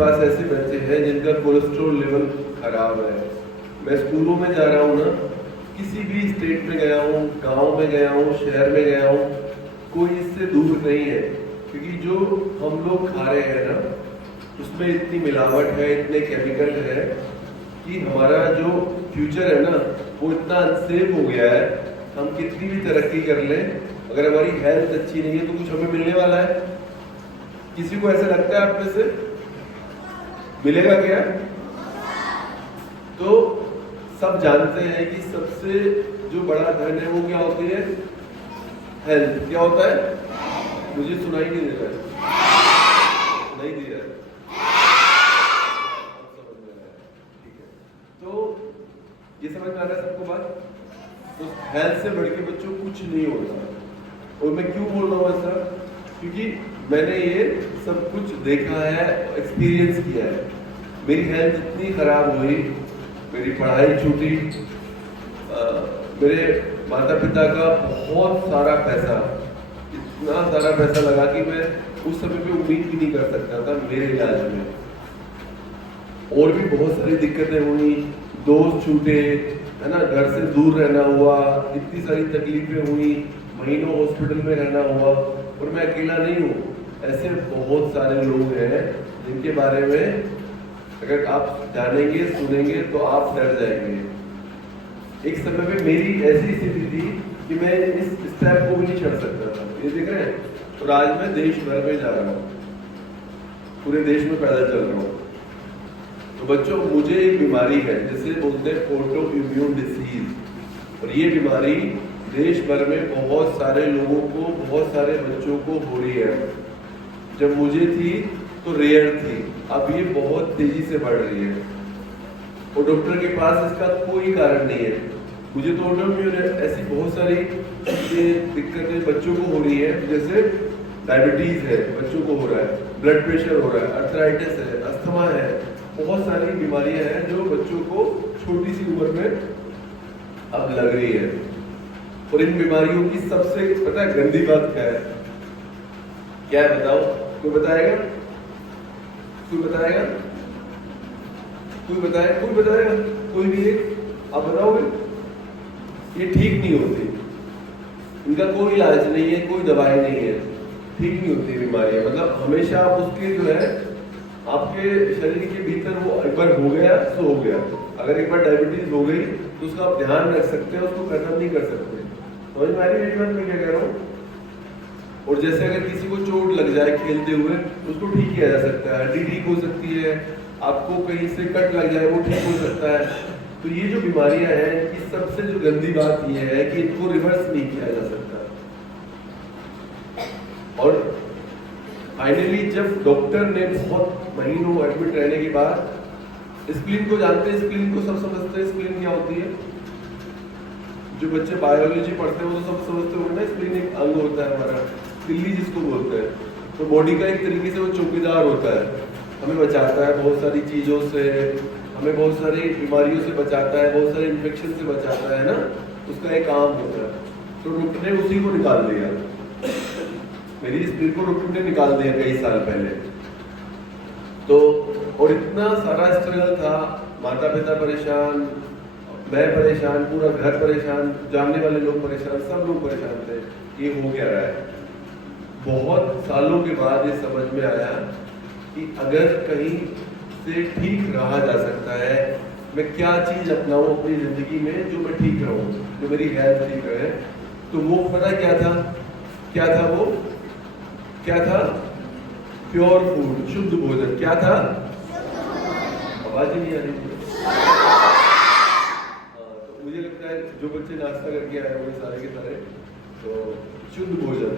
पास ऐसे बच्चे हैं जिनका कोलेस्ट्रॉल लेवल खराब है। मैं स्कूलों में जा रहा हूँ ना, किसी भी स्टेट में गया हूँ, गांव में गया हूँ, शहर में गया हूँ, कोई इससे दूर नहीं है। क्योंकि जो हम लोग खा रहे हैं ना, उसमें इतनी मिलावट है, इतने केमिकल है कि हमारा जो फ्यूचर है ना वो इतना अनसेफ हो गया है। हम कितनी भी तरक्की कर लें, अगर हमारी हेल्थ अच्छी नहीं है तो कुछ हमें मिलने वाला है? किसी को ऐसा लगता है आप में से? मिलेगा क्या? तो सब जानते हैं कि सबसे जो बड़ा धन है वो क्या होती है? हेल्थ। क्या होता है? मुझे सुनाई नहीं दे रहा है, नहीं दे रहा है। ठीक है, तो ये समझ में आ रहा है सबको बात? तो हेल्थ से बढ़ के बच्चों कुछ नहीं होता। और मैं क्यों बोल रहा हूँ ऐसा? क्योंकि मैंने ये सब कुछ देखा है, एक्सपीरियंस किया है। मेरी हेल्थ इतनी खराब हुई, मेरी पढ़ाई छूटी, मेरे माता पिता का बहुत सारा पैसा, इतना सारा पैसा लगा कि मैं उस समय पे उम्मीद भी नहीं कर सकता था मेरे इलाज में। और भी बहुत सारी दिक्कतें हुई, दोस्त छूटे, है ना, घर से दूर रहना हुआ, इतनी सारी तकलीफें हुई, महीनों हॉस्पिटल में रहना हुआ। और मैं अकेला नहीं हूँ, ऐसे बहुत सारे लोग हैं जिनके बारे में अगर आप जानेंगे, सुनेंगे तो आप डर जाएंगे। एक समय पे मेरी ऐसी स्थिति थी कि मैं इस स्टेप को भी नहीं चढ़ सकता था। ये देख रहे हैं? और आज मैं देश भर में जा रहा हूँ, पूरे देश में पैदल चल रहा हूँ। तो बच्चों, मुझे एक बीमारी है जिसे बोलते हैं ऑटो इम्यून डिसीज। और ये बीमारी देश भर में बहुत सारे लोगों को, बहुत सारे बच्चों को हो रही है। जब मुझे थी तो रेयर थी, अब ये बहुत तेजी से बढ़ रही है। और डॉक्टर के पास इसका कोई कारण नहीं है। मुझे तो ऑटोइम्यून ऐसी बहुत सारी दिक्कतें बच्चों को हो रही है, जैसे डायबिटीज है, बच्चों को हो रहा है, ब्लड प्रेशर हो रहा है, अर्थराइटिस है, अस्थमा है, बहुत सारी बीमारियां हैं जो बच्चों को छोटी सी उम्र में अब लग रही है। और इन बीमारियों की सबसे पता है गंदी बात क्या है? क्या है बताओ? कोई बताएगा? कोई बताएगा? कोई बताएगा? कोई बताएगा? कोई भी एक आप बताओगे? ये ठीक नहीं होती, इनका कोई इलाज नहीं है, कोई दवाई नहीं है, ठीक नहीं होती बीमारियां। मतलब हमेशा आप उसके जो है आपके शरीर के भीतर वो एक बार हो गया तो हो गया। अगर एक बार डायबिटीज हो गई तो उसका आप ध्यान रख सकते हैं, उसको खत्म नहीं कर सकते। समझ में आ रही है मेरी बात? मैं क्या कह रहा हूँ? और जैसे अगर किसी को चोट लग जाए खेलते हुए, उसको ठीक किया जा सकता है, हड्डी ठीक हो सकती है, आपको कहीं से कट लग जाए वो ठीक हो सकता है। तो ये जो बीमारियां हैं, इस सबसे जो गंदी बात ये है कि इनको रिवर्स नहीं किया जा सकता। और फाइनली जब डॉक्टर ने बहुत महीनों एडमिट रहने के बाद, स्प्लीन को जानते हैं? स्प्लीन को सब समझते हैं, स्प्लीन क्या होती है? जो बच्चे बायोलॉजी पढ़ते हैं वो तो सब समझते होंगे ना। स्प्लीन एक अंग होता है हमारा, तिल्ली जिसको बोलते हैं। तो बॉडी का एक तरीके से वो चौकीदार होता है, हमें बचाता है बहुत सारी चीज़ों से, हमें बहुत सारी बीमारियों से बचाता है, बहुत सारे इन्फेक्शन से बचाता है ना, उसका एक काम होता है। तो डॉक्टर ने उसी को निकाल दिया, मेरी स्प्लीन को डॉक्टर ने निकाल दिया कई साल पहले। तो और इतना सारा स्ट्रगल था, माता पिता परेशान, मैं परेशान, पूरा घर परेशान, जानने वाले लोग परेशान, सब लोग परेशान थे। ये हो क्या रहा है? बहुत सालों के बाद ये समझ में आया कि अगर कहीं से ठीक रहा जा सकता है, मैं क्या चीज अपनाऊं अपनी जिंदगी में जो मैं ठीक रहूं, जो मेरी हेल्थ ठीक रहे। तो वो पता क्या था? क्या था वो? क्या था? प्योर फूड, शुद्ध भोजन। क्या था? आवाज ही नहीं आ रही। तो मुझे लगता है जो बच्चे नाश्ता करके आए होंगे सारे के सारे, तो शुद्ध भोजन,